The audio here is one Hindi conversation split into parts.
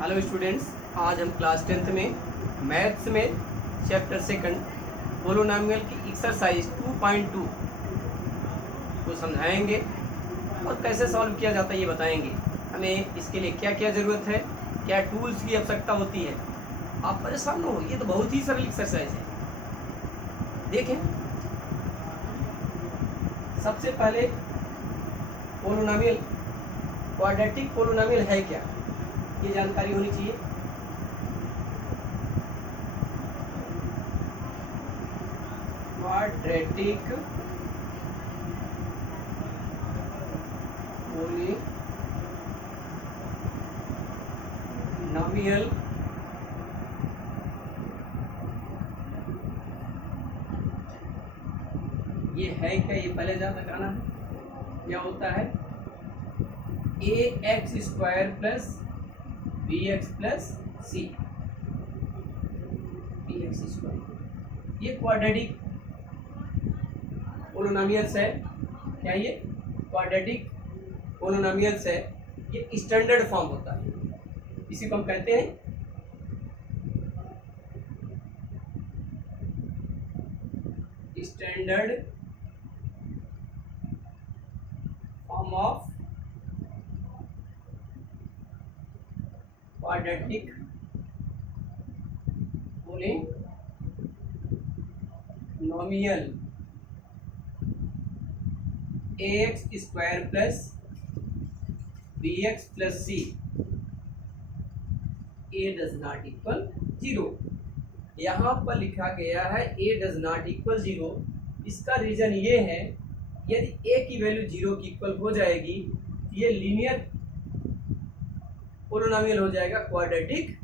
हेलो स्टूडेंट्स, आज हम क्लास 10th में मैथ्स में चैप्टर सेकंड पोलोनॉमियल की एक्सरसाइज 2.2 को समझाएंगे और कैसे सॉल्व किया जाता है ये बताएंगे। हमें इसके लिए क्या क्या ज़रूरत है, क्या टूल्स की आवश्यकता होती है। आप परेशान न हो, ये तो बहुत ही सरल एक्सरसाइज है। देखें, सबसे पहले पोलोनॉमियल, क्वाड्रेटिक पोलोनॉमियल है क्या, ये जानकारी होनी चाहिए। क्वाड्रेटिक पोलीनॉमियल ये है क्या, ये पहले जानना है। क्या होता है? A x square plus B x plus c, b x squared, ये क्वाड्रेटिक पोलोनॉमियल्स है। क्या ये क्वाड्रेटिक पोलोनॉमियल्स है? ये स्टैंडर्ड फॉर्म होता है, इसी को हम कहते हैं standard form of quadratic polynomial. A x square plus B x plus c, a does not equal 0। यहाँ पर लिखा गया है ए डज नॉट इक्वल 0। इसका रीजन ये है, यदि ए की वैल्यू 0 की इक्वल हो जाएगी ये लीनियर पोलोनॉमियल हो जाएगा, क्वाड्रेटिक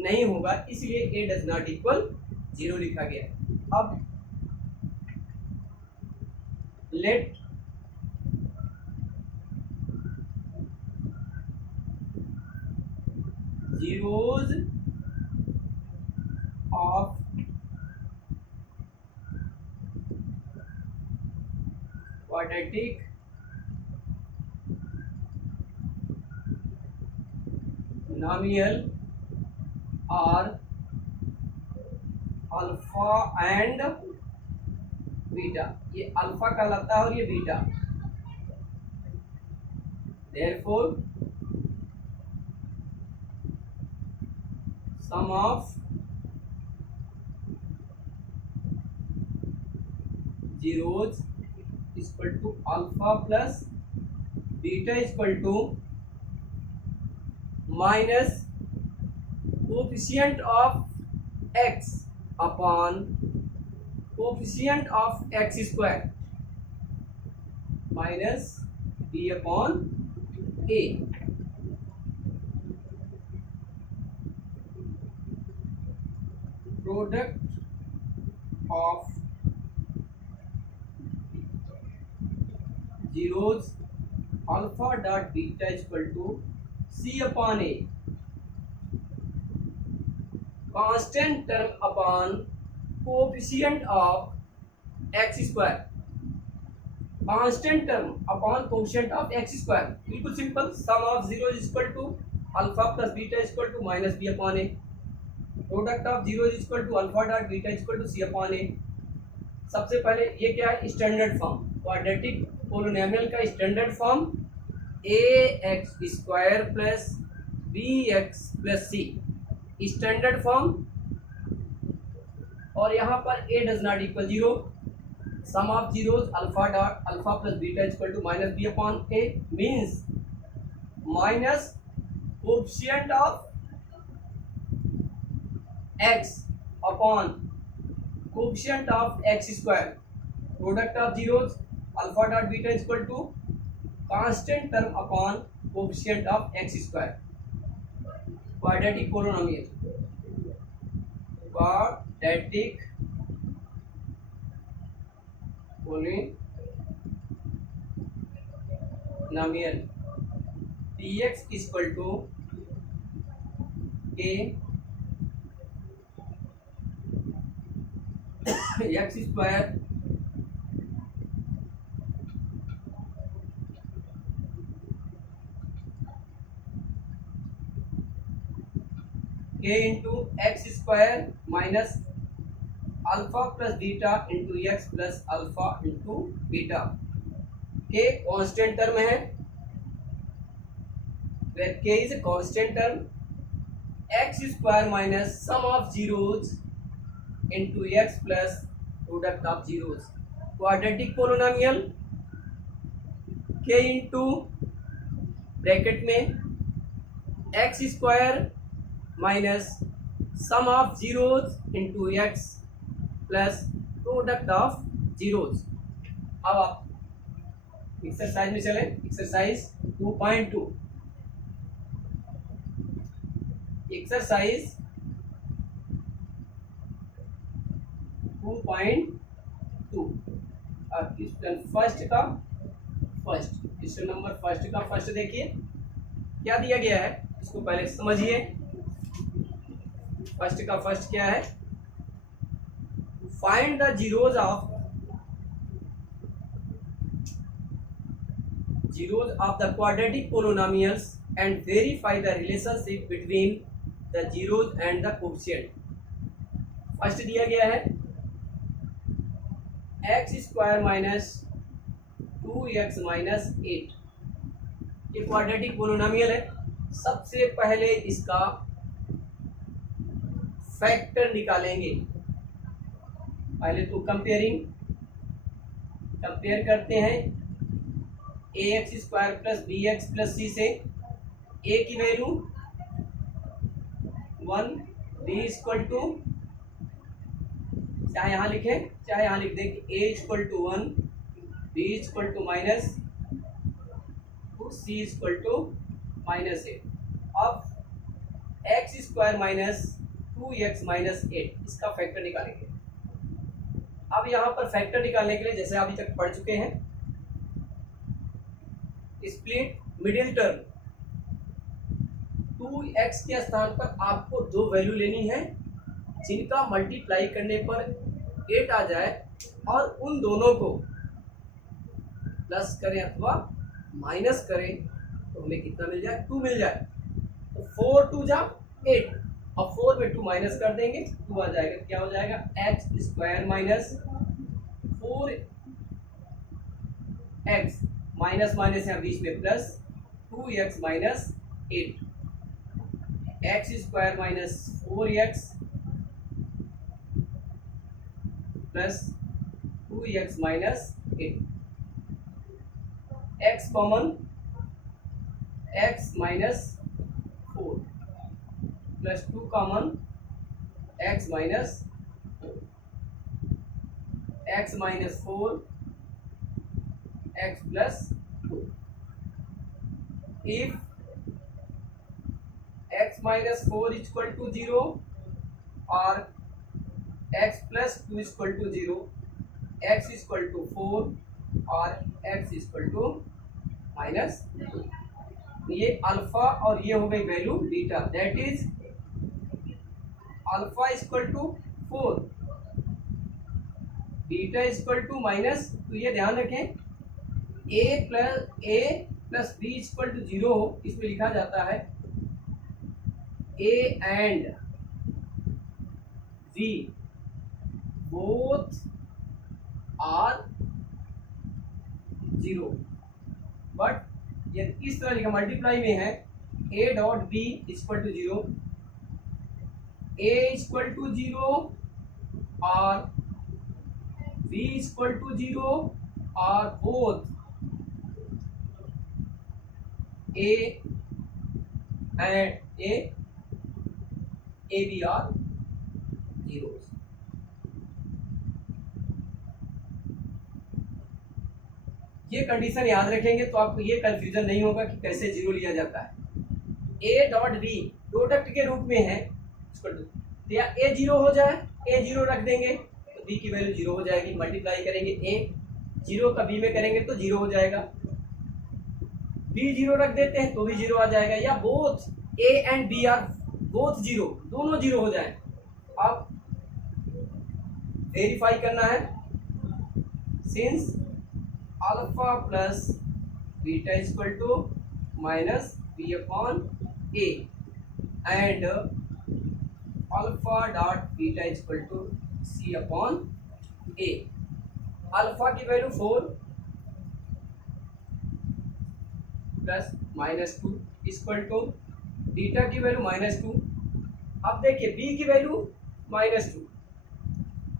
नहीं होगा, इसलिए ए डज नॉट इक्वल 0 लिखा गया। अब let zeros of quadratic polynomial are alpha and beta. ये अल्फा कहलाता है और ये beta. therefore sum of zeros is equal to alpha plus beta is equal to minus coefficient of x upon coefficient of x square minus b upon a। Product of zeros alpha dot beta is equal to c upon a, constant term upon coefficient of x square, constant term upon coefficient of x square। बिल्कुल simple, sum of zeros is equal to alpha plus beta is equal to minus b upon a। Product of zero is equal to alpha dot beta is equal to C upon a. सबसे पहले ये क्या है? स्टैंडर्ड फॉर्म, क्वाड्रेटिक पोलिनोमियल का standard form a x square plus B x plus c, standard form. और यहाँ पर a does not equal 0, sum of zeros alpha plus beta is equal to minus B upon a, means minus coefficient of x upon coefficient of x square, product of zeros alpha dot beta is equal to constant term upon coefficient of x square। quadratic polynomial, quadratic polynomial px is equal to k x square k into x square minus alpha plus beta into x plus alpha into beta. k constant term है, where k is a constant term, x square minus sum of zeros into x plus product of zeros. Quadratic polynomial k into bracket में x square minus sum of zeros into x plus product of zeros. अब आप एक्सरसाइज में चले। एक्सरसाइज 2.2, एक्सरसाइज 2.2 और क्वेश्चन फर्स्ट का फर्स्ट, क्वेश्चन नंबर फर्स्ट का फर्स्ट देखिए क्या दिया गया है, इसको पहले समझिए। फर्स्ट का फर्स्ट क्या है, find the zeros of the quadratic polynomials and verify the relationship between the zeros and the coefficient. First दिया गया है x square minus 2x minus 8, ये क्वाड्रेटिक पोलिनोमियल है। सबसे पहले इसका फैक्टर निकालेंगे। पहले तो कंपेयर करते हैं ax square plus bx plus c से। a की वैल्यू 1, b इक्वल टू, चाहे यहाँ लिखे चाहे यहाँ लिख दें कि a equal to 1, b equal to minus 2, c equal to minus 8। अब x square minus 2x minus 8, इसका फैक्टर निकालेंगे। अब यहाँ पर फैक्टर निकालने के लिए जैसे अभी तक पढ़ चुके हैं, स्प्लिट मिडिल टर्म 2x के स्थान पर आपको दो वैल्यू लेनी है जिनका मल्टीप्लाई करने पर 8 आ जाए और उन दोनों को प्लस करें अथवा माइनस करें तो हमें कितना मिल जाए, 2 मिल जाए। तो 4 2 जा 8, और 4 में 2 माइनस कर देंगे, 2 आ जाएगा। क्या हो जाएगा, x square minus 4x minus minus यहाँ बीच में plus 2x minus 8, x square minus 4x plus 2x minus 8, x common x minus 4 plus 2 common x minus 4, x minus 4 x plus 2। If x minus 4 equal to 0 और x plus 2 equal to 0, x equal to 4 और x इक्वल टू माइनस 2। ये अल्फा और ये हो गई value beta, that is alpha equal to 4, beta equal to minus. तो ये ध्यान रखें a plus b equal to 0 हो, इसमें लिखा जाता है a and b both are 0, but ये इस तरह लिखा मल्टीप्लाई में है a dot b equal to 0, a equal to 0 और b इक्वल टू 0 और both a and a b are 0। ये कंडीशन याद रखेंगे तो आपको ये कंफ्यूजन नहीं होगा कि कैसे जीरो लिया जाता है। a डॉट b प्रोडक्ट के रूप में है, तो या a 0 हो जाए, a 0 रख देंगे तो b की वैल्यू 0 हो जाएगी। मल्टीप्लाई करेंगे a 0 का b में करेंगे तो 0 हो जाएगा, b 0 रख देते हैं तो भी 0 आ जाएगा, या both a and b are both 0, दोनों 0 हो जाए। अब वेरीफाई करना है, since alpha plus beta equal to minus B upon a and alpha dot beta is equal to C upon A. Alpha की value 4 plus -2 equal to beta की वैल्यू -2। अब देखिए बी की value -2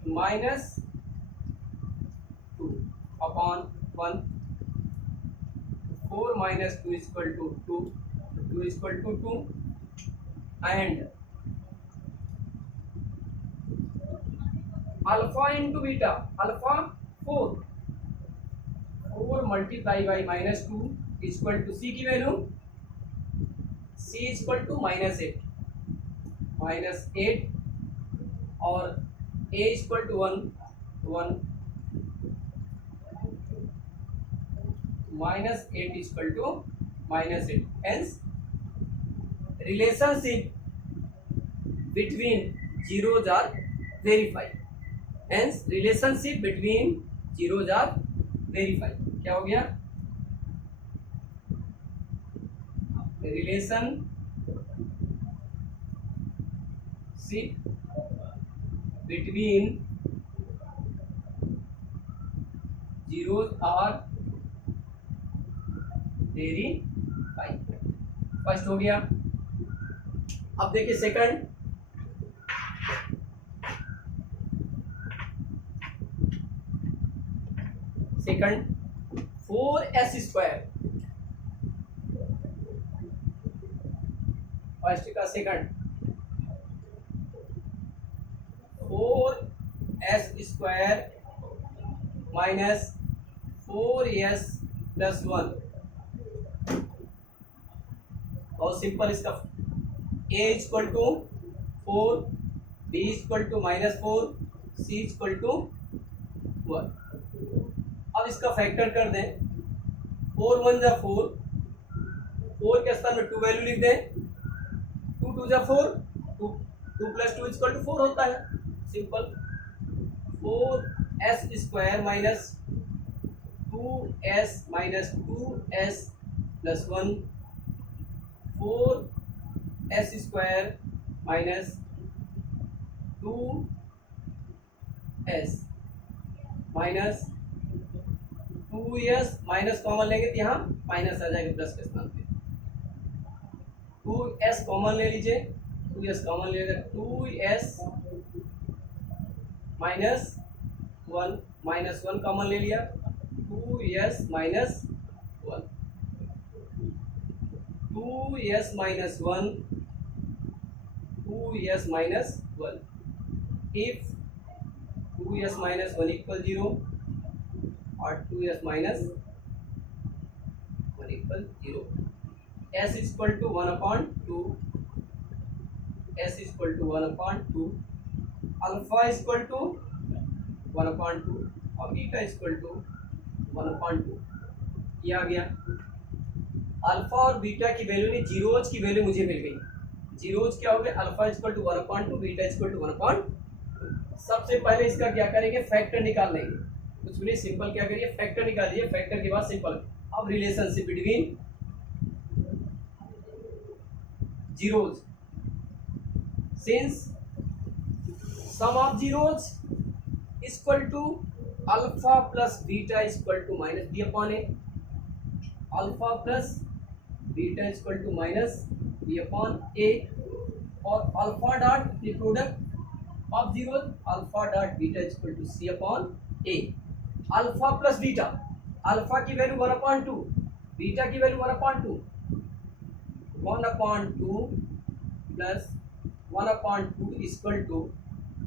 -2 upon 1। 4 - 2 equal to 2, 2 equal to 2 and alpha into beta, alpha 4 multiply by -2 equal to सी की वैल्यू, सी इक्वल टू -8 और A equal to 1 -8 equal to -8। Hence relationship between zeros are verified। Hence relationship between zeros are verified। क्या हो गया? relationship between zeros are verified। First हो गया। अब देखिए सेकंड, सेकंड 4s², फर्स्ट का second 4s² minus 4s plus 1। बहुत सिंपल, इसका a equal to 4, b equal to -4, c equal to 1। अब इसका फैक्टर कर दें। 4 1 जा 4, 4 के स्थान में 2 वैल्यू लिख दें। 2 2 जा 4, 2 प्लस 2 इक्वल टू 4 होता है। Simple. 4s² minus 2s plus 1, 4s² minus 2s minus 2s, minus common लेंगे तो यहाँ माइनस आ जाएगा प्लस के स्थान पे। 2s कॉमन ले लीजिए, 2s कॉमन ले लीजिए, 2s -1 कॉमन ले लिया, 2s -1, 2s -1, 2s -1। if 2s -1 equal 0 और 2s -1 equal 0, s equal to 1/2, s equal to 1/2, alpha equal to 1/2 और बीटा इक्वल टू 1/2। ये आ गया। अल्फा और बीटा की वैल्यू नहीं, जीरोज की वैल्यू मुझे मिल गई। जीरोज क्या हो गया? Alpha equal to 1/2, beta equal to 1/2। सबसे पहले इसका क्या करेंगे? फैक्टर निकाल लेंगे। कुछ भी नहीं, सिंपल क्या करिए, फैक्टर निकालिए। फैक्टर के बाद सिंपल। अब relationship between zeros, since sum of zeros equal to alpha plus beta equal to minus B upon A, alpha plus beta equal to minus B upon A, और alpha dot the product of zeros alpha dot beta equal to C upon A. Alpha plus beta, alpha की वैल्यू 1/2, बीटा की value 1/2, 1/2 plus 1/2 equal to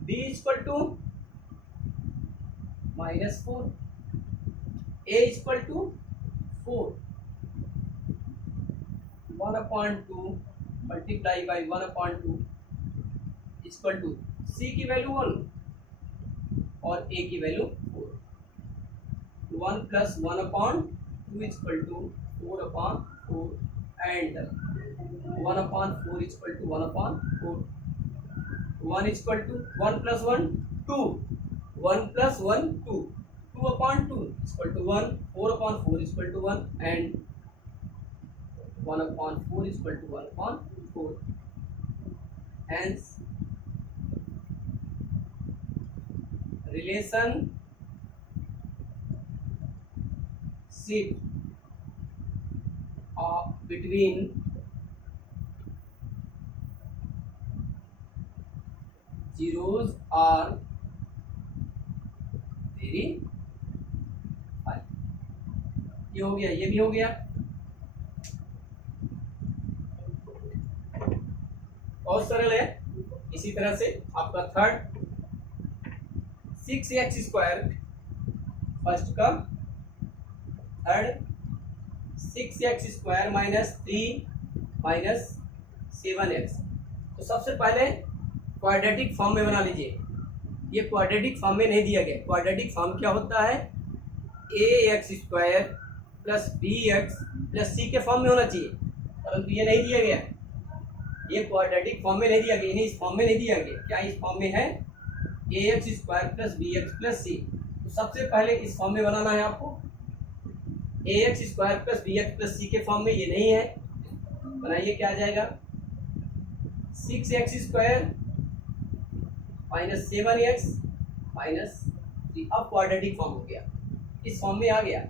B equal to -4, A equal to 4, 1/2 multiply by 1/2 equal to सी की वैल्यू 1 और ए की value 4। 1 plus 1/2 equal to 4/4 and 1/4 equal to 1/4। 1 equal to 1 plus 1 2, 1 plus 1 2, 2/2 equal to 1, 4/4 equal to 1 and 1/4 equal to 1/4। Hence relationship between zeros are very high। ये हो गया, ये भी हो गया। बहुत सरल है। इसी तरह से आपका थर्ड 6x² फर्स्ट का third 6x² minus 3 minus 7x। तो सबसे पहले क्वाड्रेटिक फॉर्म में बना लीजिए। ये क्वाड्रेटिक फॉर्म में नहीं दिया गया। क्वाड्रेटिक फॉर्म क्या होता है? ax² plus bx plus c के फॉर्म में होना चाहिए, परंतु ये नहीं दिया गया। ये क्वाड्रेटिक फॉर्म में नहीं दिया गया, इस फॉर्म में नहीं दिया गया। क्या इस फॉर्म में है? ax² plus bx plus c। तो सबसे पहले इस फॉर्म में बनाना है आपको। ax² plus bx plus c के फॉर्म में ये नहीं है, बनाइए। क्या आ जाएगा? 6x² minus 7x minus 3। अब क्वाड्रेटिक फॉर्म हो गया, इस फॉर्म में आ गया।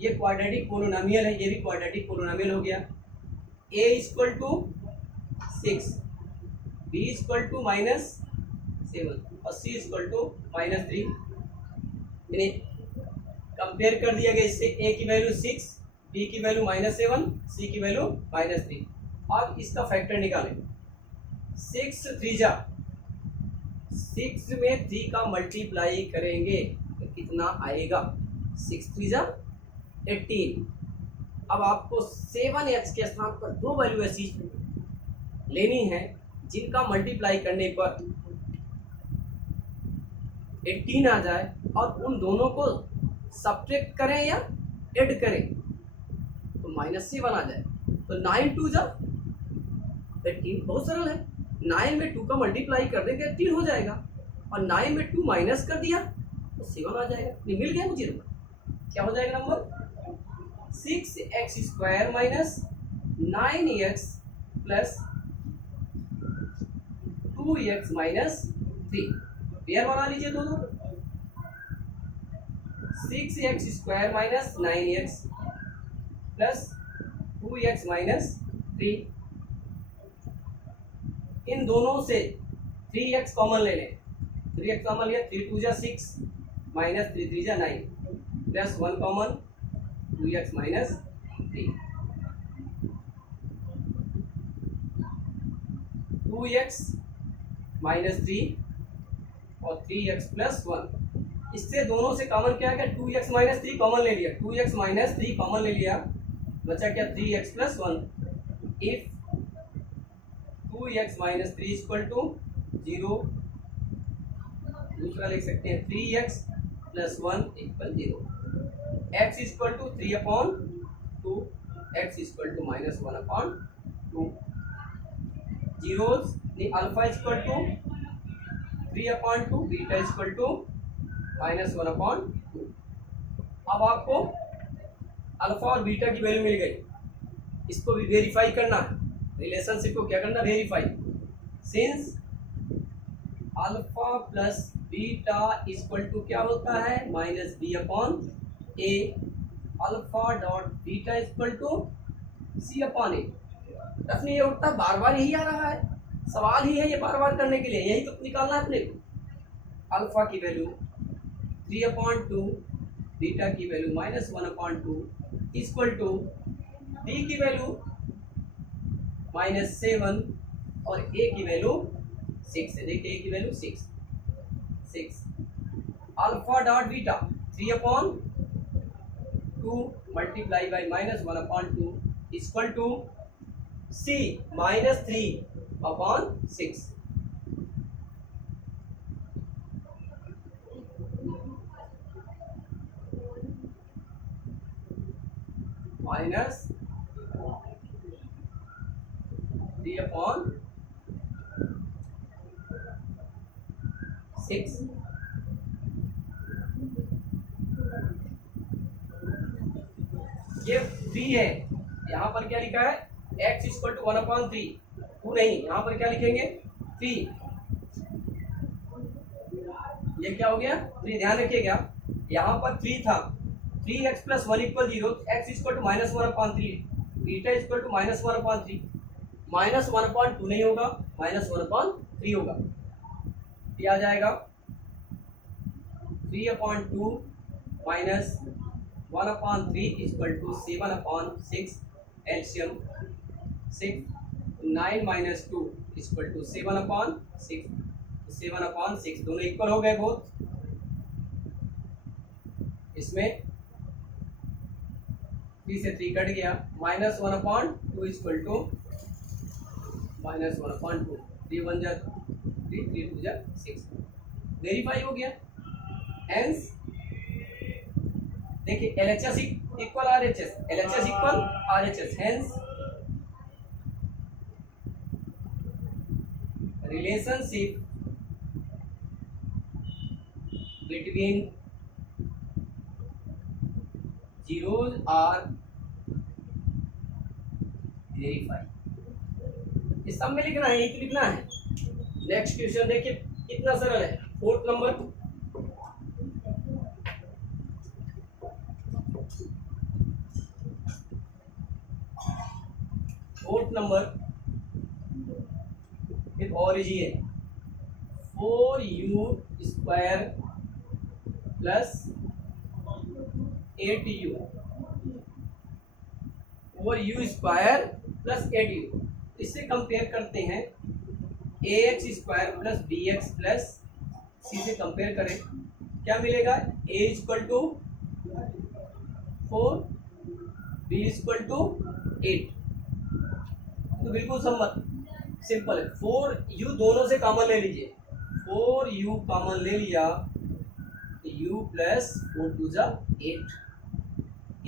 ये क्वाड्रेटिक पोलिनोमियल है, ये भी क्वाड्रेटिक पोलिनोमियल हो गया। a equal to 6, b equal to minus 7 और c इक्वल टू माइनस 3। मैंने कंपेयर कर दिया गया इससे। a की वैल्यू 6, b की वैल्यू माइनस 7, c की वैल्यू माइनस 3। अब इसका फैक्टर निकालें। 6 3 जा 6 में 3 का मल्टीप्लाई करेंगे तो कितना आएगा? 6 3 जा 18। अब आपको 7x के स्थान पर दो वैल्यू ऐसी लेनी है जिनका मल्टीप्लाई करने पर 18 आ जाए और उन दोनों को सब्ट्रैक्ट करें या ऐड करें तो माइनस 7 आ जाए। तो 9 2 जा 18। बहुत सरल है। 9 में 2 का मल्टीप्लाई कर देंगे 18 हो जाएगा, और 9 में 2 माइनस कर दिया तो 7 आ जाएगा। नहीं, मिल गया मुझे। क्या हो जाएगा number? 6x² minus 9x plus 2x minus 3। Pair बना लीजिए दोनों। 6x² minus 9x plus 2x minus 3। इन दोनों से 3x कॉमन ले लें। 3x कॉमन लिया, 3 2 जा 6 माइनस 3 3 जा 9 plus 1 common 2x minus 3। 2x minus 3 और 3x प्लस 1। इससे दोनों से कॉमन क्या है? 2x माइनस 3 कॉमन ले लिया। 2x माइनस 3 कॉमन ले लिया, बचा क्या? 3x plus 1। If 2x minus 3 equal to 0, दूसरा लिख सकते हैं 3x plus 1 equal 0। x equal to 3/2, x equal to minus 1/2। Zeros alpha equal to 3/2, beta equal to minus 1/2। अब आपको अल्फा और बीटा की वैल्यू मिल गई। इसको भी वेरीफाई करना है। रिलेशनशिप को क्या करना? Verify. Since alpha plus beta equal to क्या होता है? Minus b/a। Alpha dot beta equal to c/a। प्रश्न ये उठता है, बार बार यही आ रहा है। सवाल ही है ये बार बार करने के लिए, यही तो निकालना है अपने को। अल्फा की वैल्यू 3/2, बीटा की value minus 1/2 equal to b की वैल्यू माइनस 7 और a की वैल्यू 6 है। देखिए a की value 6। Alpha dot beta 3/2 multiply by minus 1/2 equal to c minus 3/6। Minus 3/6। ये 3 है। यहाँ पर क्या लिखा है? x equal to 1/3। 2 नहीं, यहाँ पर क्या लिखेंगे? 3। ये क्या हो गया, तो ये ध्यान रखिएगा, यहाँ पर 3 था, 3x plus 1 equal 0, x equal to minus 1/3, beta equal to minus 1/3, minus 1/2 नहीं होगा, माइनस 1/3 होगा। ये आ जाएगा 3/2 minus 1/3 equal to 7/6, LCM 6, 9 minus 2 equal to 7/6, 7/6 दोनों इक्वल हो गए बहुत। इसमें 3 से 3 कट गया, माइनस 1/2 इक्वल टू माइनस 1/2, 3 1 जा 3, 3 2 जा 6, वेरीफाई हो गया। हेंस देखिए LHS equal RHS, LHS equal RHS, hence relationship between zeros are verified। इस सब में लिखना है, एक लिखना है। नेक्स्ट क्वेश्चन देखिए कितना सरल है, 4th नंबर, एक और ही है, 4u square plus 8u, 4u square plus 8u, इससे कंपेयर करते हैं ax square plus bx plus c से कंपेयर करें, क्या मिलेगा, a equal to 4, b equal to 8, तो बिल्कुल सम्मत, सिंपल है। 4u दोनों से कॉमन ले लीजिए, 4u कॉमन ले लिया, u प्लस 4 2 जा 8,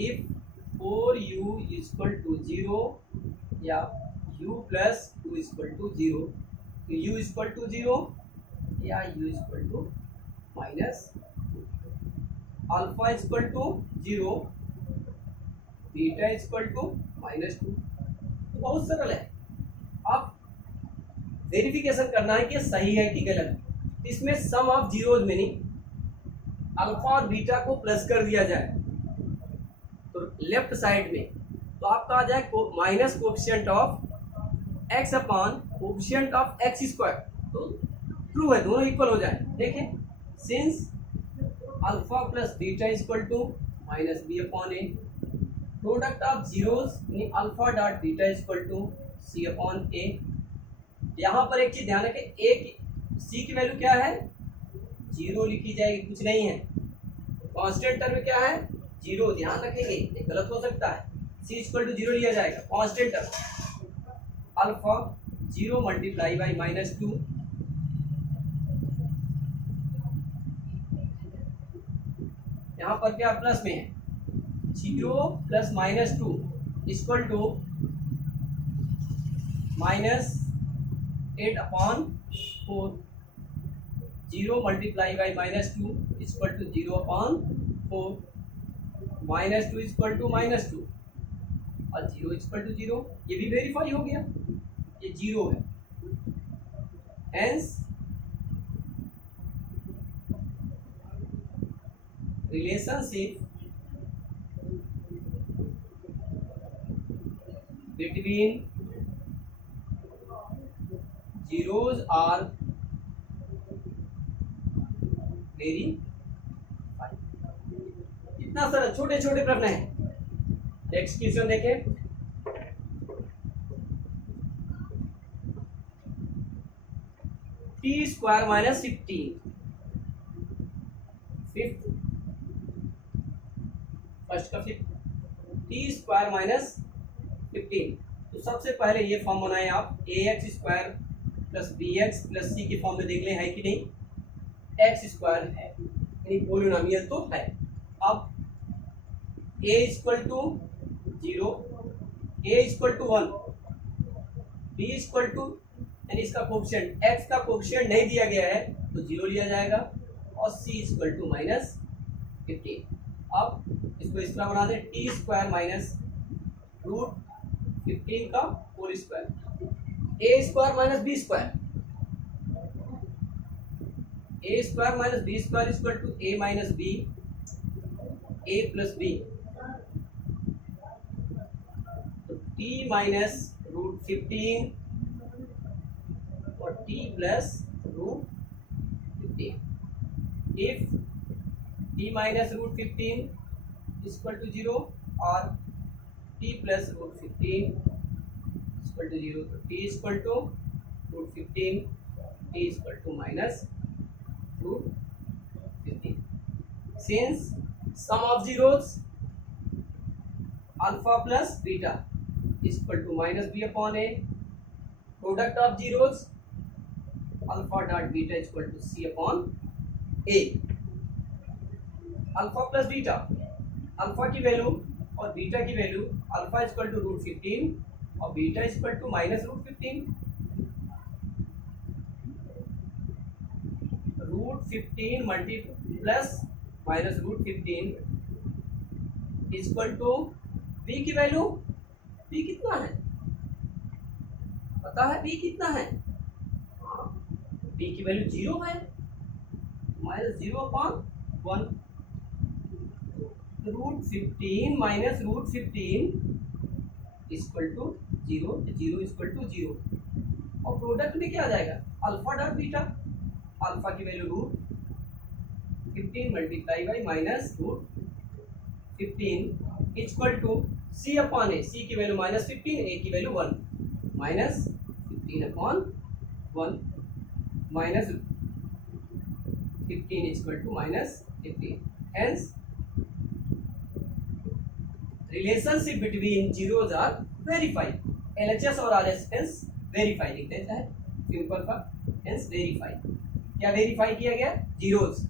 इफ 4u इक्वल टू 0 या u plus 2 equal to 0, u equal to 0 या u equal to minus, alpha equal to 0, beta equal to -2, तो बहुत सरल है। अब वेरिफिकेशन करना है कि सही है कि गलत। इसमें सम ऑफ जीरोज मीनिंग अल्फा और बीटा को प्लस कर दिया जाए तो लेफ्ट साइड में, तो आपका आ जाए minus coefficient of X upon coefficient of X square, तो ट्रू है, दोनों इक्वल हो जाए। देखें, since alpha plus beta equal to minus B upon A, product of zeros alpha dot beta equal to C upon A. यहाँ पर एक चीज ध्यान रखें, ए की सी की वैल्यू क्या है, 0 लिखी जाएगी, कुछ नहीं है। कांस्टेंट टर्म क्या है, 0, ध्यान रखेंगे, ये गलत हो सकता है, सी इक्वल टू 0 लिया जाएगा। Constant term alpha 0 multiply by -2, यहाँ पर क्या प्लस में है, 0 plus -2 equal to -8 upon 4, 0 multiply by -2 equal to 0 upon 4, -2 equal to -2 और 0 इक्वल टू 0, ये भी वेरीफाई हो गया, ये 0 है। Hence relationship between zeros are very high। इतना सारा छोटे छोटे प्रश्न है। नेक्स्ट क्वेश्चन देखें, T square minus 15, fifth first का फिफ्थ, टी स्क्वायर माइनस 15, तो सबसे पहले ये फॉर्म बनाए आप, A x square plus B x plus C के फॉर्म में देख लें है कि नहीं, एक्स स्क्वायर है यानी पोलिनोमियल तो है। अब A equal to 0, A equal to 1, B equal to यानी इसका कोएफिशिएंट एक्स का कोएफिशिएंट नहीं दिया गया है तो 0 लिया जाएगा, और सी इक्वल टू -15। अब इसको इस तरह बना दें, टी स्क्वायर माइनस √15 का whole square, a square minus b square, a square minus b square equal to a minus b, a plus b, तो टी माइनस रूट 15 और t plus root 15 if t minus root 15 equal to 0 और t plus root 15 equal to 0, तो t equal to root 15, t equal to minus root 15 since sum of zeros alpha plus beta equal to minus B upon A, product of zeros alpha dot beta equal to C upon A. Alpha plus beta, alpha की वैल्यू और बीटा की value, alpha equal to root 15 और beta equal to minus root 15, root 15 multi plus minus root 15 equal to b की वैल्यू, बी कितना है पता है, बी कितना है, बी की वैल्यू 0 है, minus 0 upon 1, root 15 minus root 15 equal to 0, 0 equal to 0, और प्रोडक्ट में क्या आ जाएगा अल्फा डॉट बीटा, अल्फा की value root 15 multiply by minus root 15 equal to C upon A, C की वैल्यू माइनस 15, ए की value 1, minus 15 upon 1 minus 15 equal to minus 15, hence relationship between zeros are verified, LHS और आरएचएस वेरीफाई लिख देता है सिंपल का, हेंस वेरीफाई, क्या वेरीफाई किया गया जीरोज।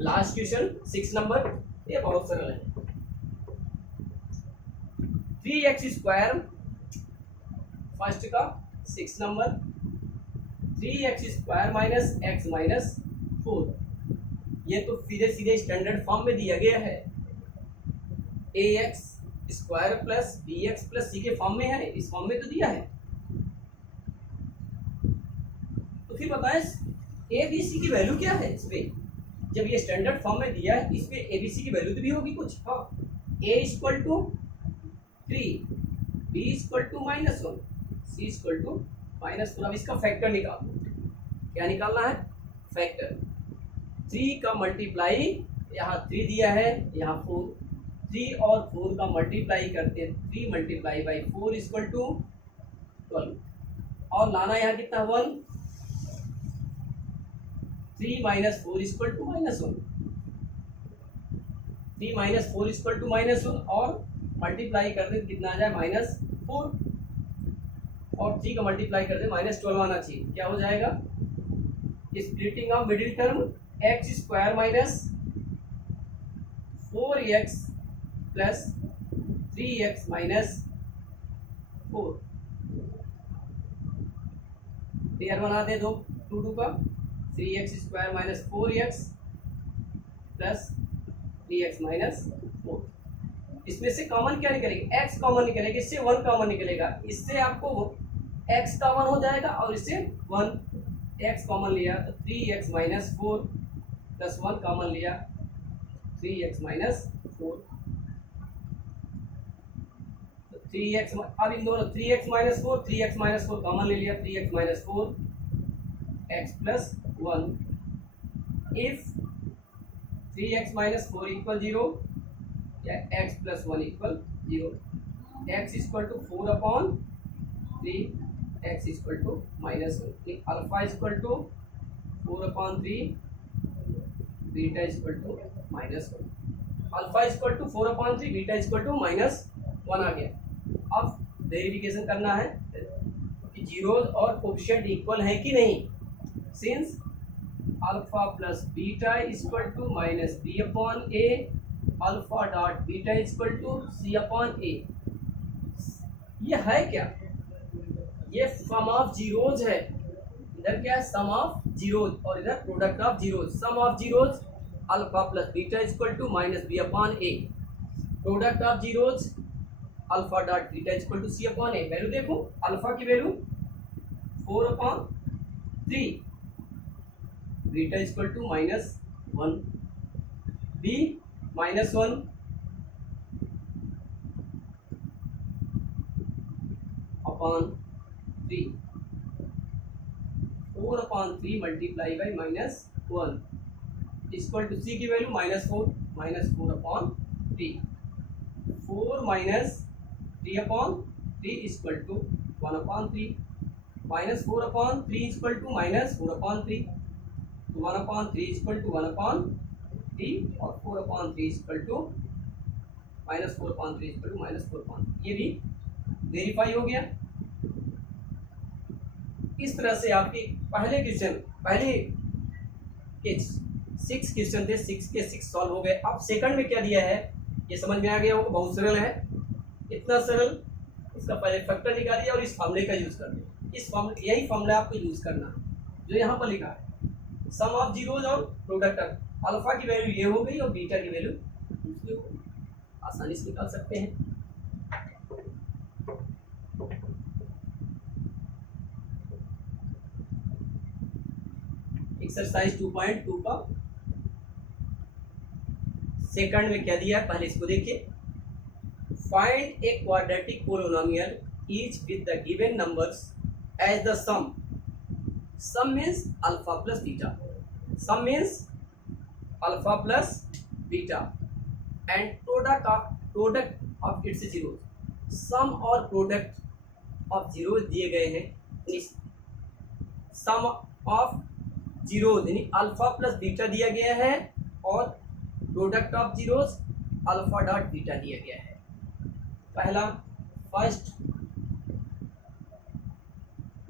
लास्ट क्वेश्चन 6 नंबर, ये बहुत सरल है, 3x स्क्वायर फर्स्ट का 6 number, 3x square minus x minus 4, ये तो सीधे सीधे स्टैंडर्ड फॉर्म में दिया गया है, ax square plus bx plus c के फॉर्म में है, इस फॉर्म में तो दिया है, तो फिर बताएं a b c की वैल्यू क्या है इस पे, जब ये स्टैंडर्ड फॉर्म में दिया है इस पे a b c की वैल्यू तो भी होगी कुछ, हाँ, a equal to 3, b equal to minus 1, c equal to minus 4, अब इसका फैक्टर निकालो, क्या निकालना है फैक्टर, 3 का मल्टीप्लाई, यहाँ 3 दिया है, यहाँ 4, 3 और 4 का मल्टीप्लाई करते हैं, 3 मल्टीप्लाई बाई 4 इक्वल टू 12, और लाना यहाँ कितना 1, 3 minus 4 equal to minus 1, 3 minus 4 equal to minus 1, और मल्टीप्लाई करते कितना आ जाए माइनस 4, और 3 का मल्टीप्लाई करते माइनस 12 आना चाहिए, क्या हो जाएगा splitting of middle term x square minus 4x plus 3x minus 4, pair बना दे दो 2 2 का, 3x square minus 4x plus 3x minus 4, इसमें से कॉमन क्या निकलेगी x कॉमन निकलेगा, इससे 1 कॉमन निकलेगा, इससे आपको x कॉमन हो जाएगा और इससे 1, x कॉमन लिया तो 3x माइनस 4 प्लस 1 कॉमन लिया 3x माइनस 4, तो 3x, अब इन दोनों 3x minus 4, 3x minus 4 common ले लिया, 3x minus 4 x plus 1, if 3x minus 4 equal 0 या x plus 1 equal 0, x equal to 4 upon 3, x equal to minus 1, alpha equal to 4 upon 3, beta equal to minus 1, alpha equal to 4 upon 3, beta equal to minus 1 आ गया। अब वेरिफिकेशन करना है कि जीरोज और कोफिशिएंट इक्वल है कि नहीं, since alpha plus beta equal to minus B upon A, alpha dot beta equal to C upon A, ये है क्या, ये सम ऑफ जीरोज है, इधर क्या है सम ऑफ जीरोज और इधर product of zeros, sum of zeros alpha plus beta equal to minus B upon A, product of zeros alpha dot beta equal to C upon A, value देखो अल्फा की value 4 upon 3 beta equal to -1, B -1 upon 3, 4/3 multiply by -1 equal to सी की value -4, -4/3, 4 -3/3 equal to 1/3, -4/3 equal to -4/3, 1/3 equal to 1/3 और 4/3 इक्वल टू -4/3 इक्वल टू -4/3। ये भी वेरीफाई हो गया। इस तरह से आपके पहले के 6 क्वेश्चन थे, 6 के 6 सॉल्व हो गए। अब सेकंड में क्या दिया है ये समझ में आ गया होगा, बहुत सरल है, इतना सरल। इसका पहले फैक्टर निकालिए और इस फॉर्मूले का यूज कर दिए। इस फॉर्मूले, यही फॉर्मूला आपको यूज करना है जो यहाँ पर लिखा है, सम ऑफ जीरोज और प्रोडक्ट। अल्फा की वैल्यू ये हो गई और बीटा की वैल्यू दूसरी हो गई, आसानी से निकाल सकते हैं। एक्सरसाइज 2.2 का सेकंड में क्या दिया है पहले इसको देखिए। Find a quadratic polynomial each with the given numbers as the sum means alpha plus beta, sum means alpha plus beta and product of its zero. Sum और प्रोडक्ट ऑफ जीरो दिए गए हैं। सम ऑफ जीरोज यानी अल्फा प्लस बीटा दिया गया है और product of zeros alpha dot beta दिया गया है। पहला first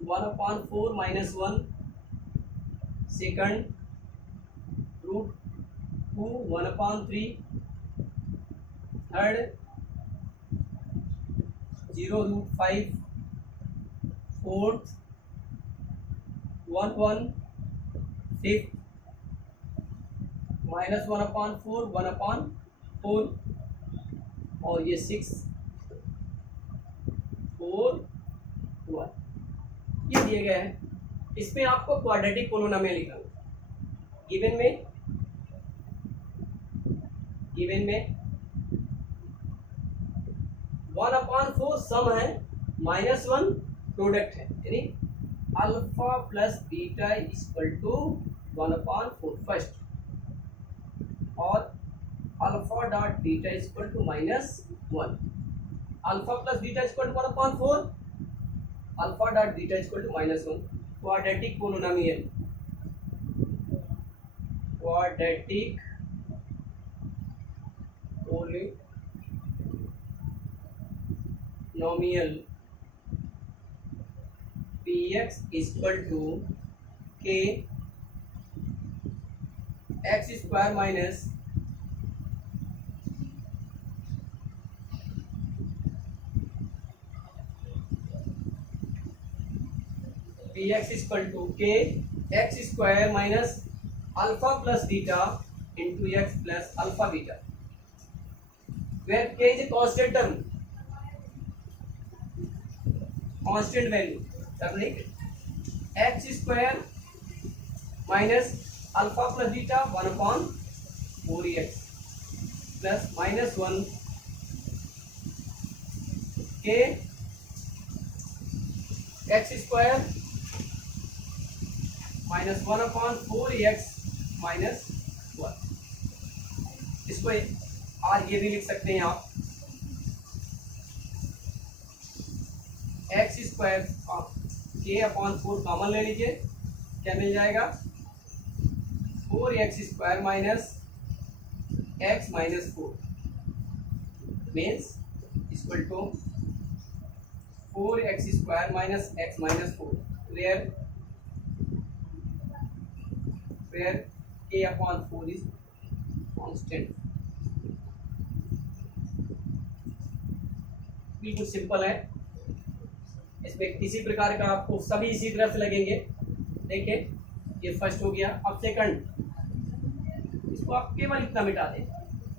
1/4 -1, second √2 1/3, third 0√5, fourth 1/1, fifth -1/4 1/4 और ये 6 4 1 ये दिए गए हैं। इसमें आपको क्वाड्रेटिक पोलिनोमियल निकालना। गिवन में 1/4 सम है, -1 प्रोडक्ट है, यानी alpha plus beta equal to 1/4 first और alpha dot beta equal to -1। Alpha plus beta equal to 1/4, alpha dot beta equal to -1। Quadratic polynomial px equal to k x square minus px equal to k x square minus alpha plus beta into x plus alpha beta, where k is a constant term, constant value, करने x square minus alpha plus beta 1/4x plus -1 k x square minus 1/4x minus 1। इसको आज ये भी लिख सकते हैं आप, x स्क्वायर k/4 कॉमन ले लीजिए, क्या मिल जाएगा 4x square minus x minus 4 means equal to 4x square minus x minus 4 where k/4 is constant. बिल्कुल सिंपल है, इसमें किसी प्रकार का आपको सभी इसी तरह से लगेंगे। देखिए ये फर्स्ट हो गया। अब सेकंड, इसको आप केवल इतना मिटा दें,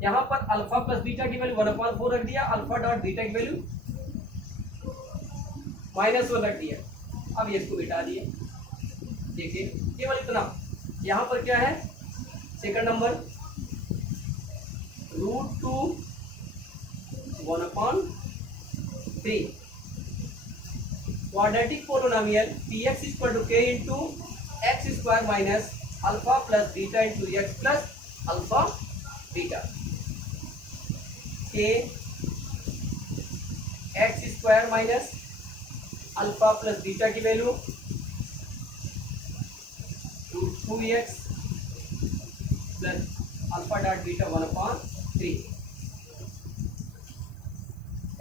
यहाँ पर अल्फा प्लस बीटा की वैल्यू 1/4 रख दिया, अल्फा डॉट बीटा की वैल्यू -1 रख दिया। अब ये इसको मिटा दिए, देखिए केवल इतना यहाँ पर क्या है, second number √2 1/3 quadratic polynomial px equal to k into x square minus alpha plus beta into x plus alpha beta. k x square minus alpha plus beta की value √2x plus alpha dot beta 1/3।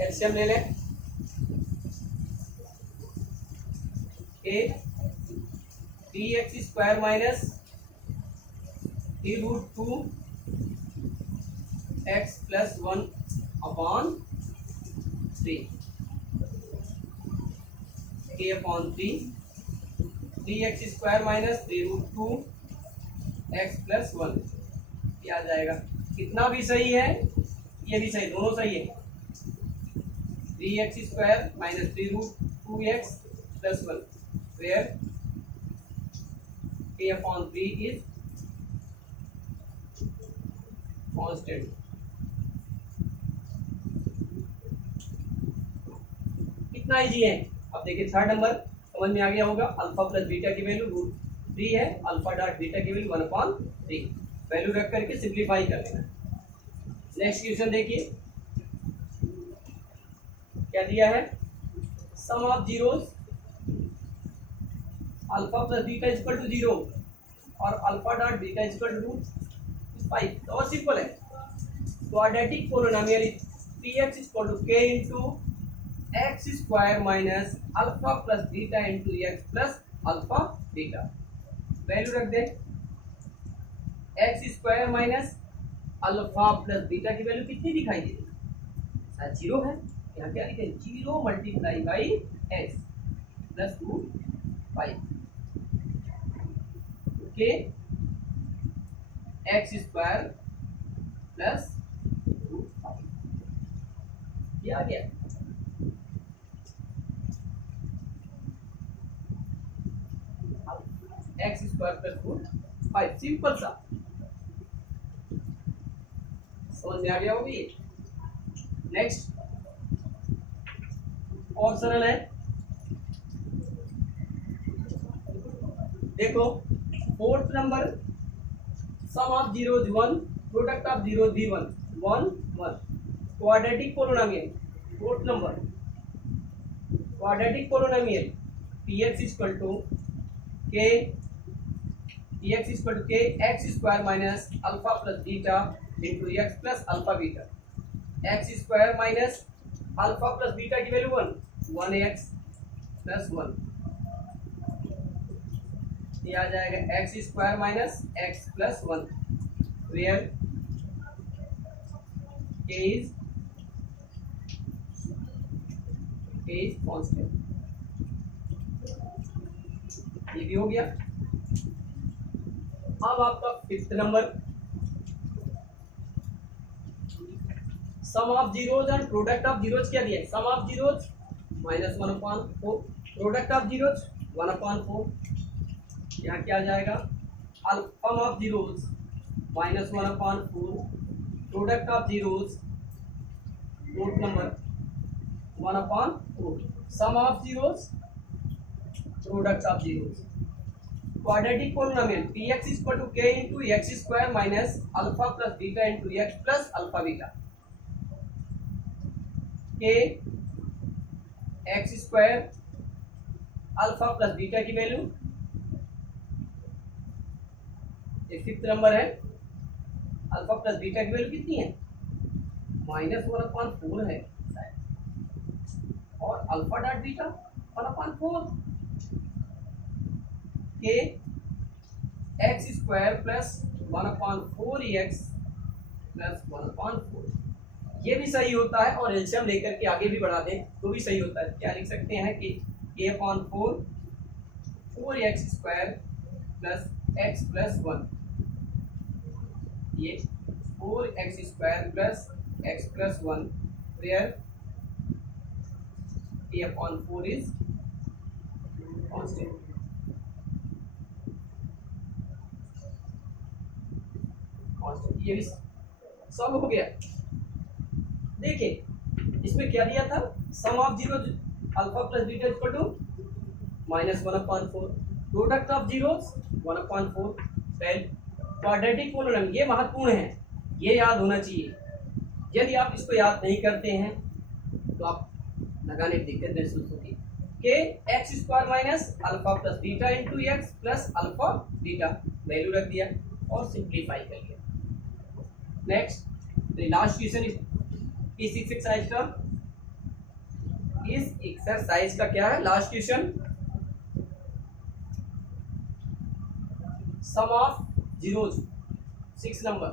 LCM ले लें, a dx square minus d√2 x plus 1/3 k/3 dx square minus d√2 x plus 1, ये आ जाएगा। कितना भी सही है, ये भी सही, दोनों सही है। dx square minus d√2x plus 1 where k/3 is constant। कितना इजी है। अब देखिए थर्ड नंबर समझ में आ गया होगा। अल्फा प्लस बीटा की वैल्यू √3 है, अल्फा डॉट बीटा की वैल्यू 1/3, वैल्यू रख करके सिंप्लीफाई कर लेना। नेक्स्ट क्वेश्चन देखिए क्या दिया है, sum of zeros alpha plus beta equal to 0 और alpha dot beta equal to √5। तो और सिंपल है, quadratic polynomial px equal to k into x square minus alpha plus beta into x plus alpha beta. Value रख दे, X square minus alpha plus beta की वैल्यू कितनी दिखाई दे रही है, 0 है। यहाँ क्या लिखे, 0 मल्टीप्लाई बाई एक्स प्लस 2/5 के एक्स स्क्वायर प्लस 2/5, ये आ गया। एक्स स्क्वायर प्लस 2/5, सिंपल सा, समझ में आ गया होगी। नेक्स्ट और सरल है, देखो fourth number sum of zeros 1 product of zeros भी 1 1 1 quadratic polynomial. Fourth number quadratic polynomial px equal to k x square minus alpha plus beta into x plus alpha beta. X square minus alpha plus beta की वैल्यू 1x प्लस 1, ये आ जाएगा x square minus x plus 1 where k is constant. ये भी हो गया। अब आपका fifth number sum of zeros and product of zeros क्या दिया है, sum of zeros -1/4 product of zeros 1/4। यहाँ क्या आ जाएगा, sum of zeros -1/4 product of zeros fourth number 1/4 sum of zeros product of zeros. Quadratic polynomial px equal to k into x square minus alpha plus beta into x plus alpha beta. k x square alpha plus beta की वैल्यू, ये फिफ्थ नंबर है। अल्फा प्लस बीटा की वैल्यू कितनी है, -1/4 है और अल्फा डॉट बीटा 1/4 के एक्स स्क्वायर प्लस 1/4 प्लस 1/4, ये भी सही होता है। और एलसीएम लेकर के आगे भी बढ़ा दें तो भी सही होता है। क्या लिख सकते हैं कि k/4 4x square plus x plus 1, ये 4x square plus x plus 1 where k/4 is constant. ये भी सॉल्व हो गया। देखिए इसमें क्या दिया था, sum of zero alpha plus beta equal to -1/4, product of zeros 1/4। Quadratic polynomial ये महत्वपूर्ण है, ये याद होना चाहिए। यदि आप इसको याद नहीं करते हैं तो आप लगाने की दिक्कत महसूस होगी कि x square minus alpha plus beta into x plus alpha beta value रख दिया और सिंप्लीफाई कर लिया। नेक्स्ट लास्ट क्वेश्चन इस एक्सरसाइज का क्या है, last question sum of zeros 6 number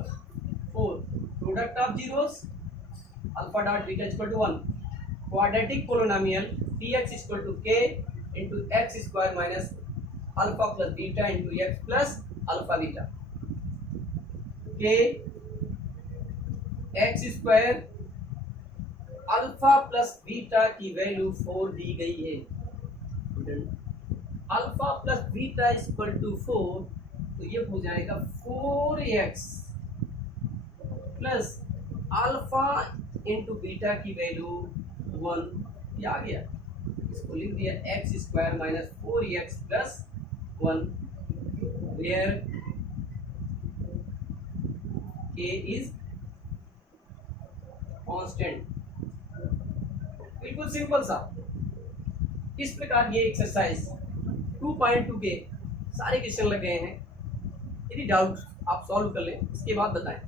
4 product of zeros alpha dot beta equal to 1 quadratic polynomial px equal to k into x square minus alpha plus beta into x plus alpha beta. k x square alpha plus beta की वैल्यू 4 दी गई है। Alpha plus beta equal to 4 तो ये हो जाएगा 4x plus alpha into beta की वैल्यू 1, ये आ गया। इसको लिख दिया x square minus 4x plus 1 where k is constant. बिल्कुल सिंपल सा। इस प्रकार ये एक्सरसाइज 2.2 के सारे क्वेश्चन लग गए हैं। यदि डाउट आप सॉल्व कर लें, इसके बाद बताएं।